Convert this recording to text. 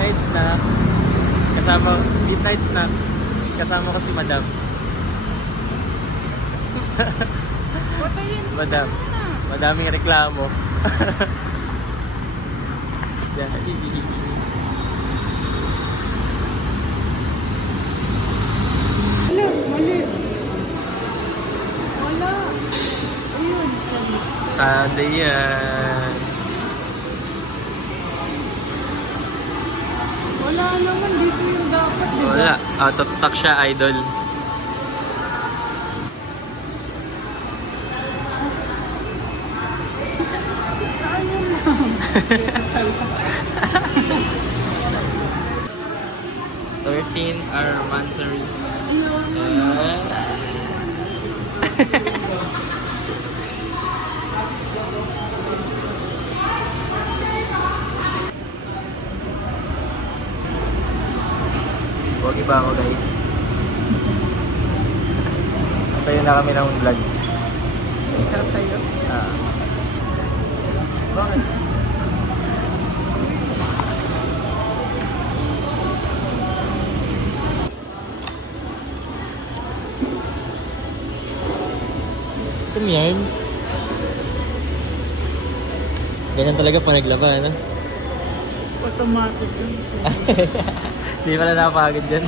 midnight snack. Midnight snack. Kasama ko si Madam. Patayin mo Madam. na. Madaming reklamo. Yan. Wala, mali. Wala. Ayun, salis. Sunday yan. Wala naman, dito yung dapat, di ba? Wala. Out of stock siya, idol. Saan yun lang? 13 our Mansari. Iyon. Huwag iba ako guys. Tayo na kami ng vlog. Ikaw tayo. Bakit? Yan. Ganyan talaga pag naglaba, ano? Automatic yun. Hindi pala napagod dyan.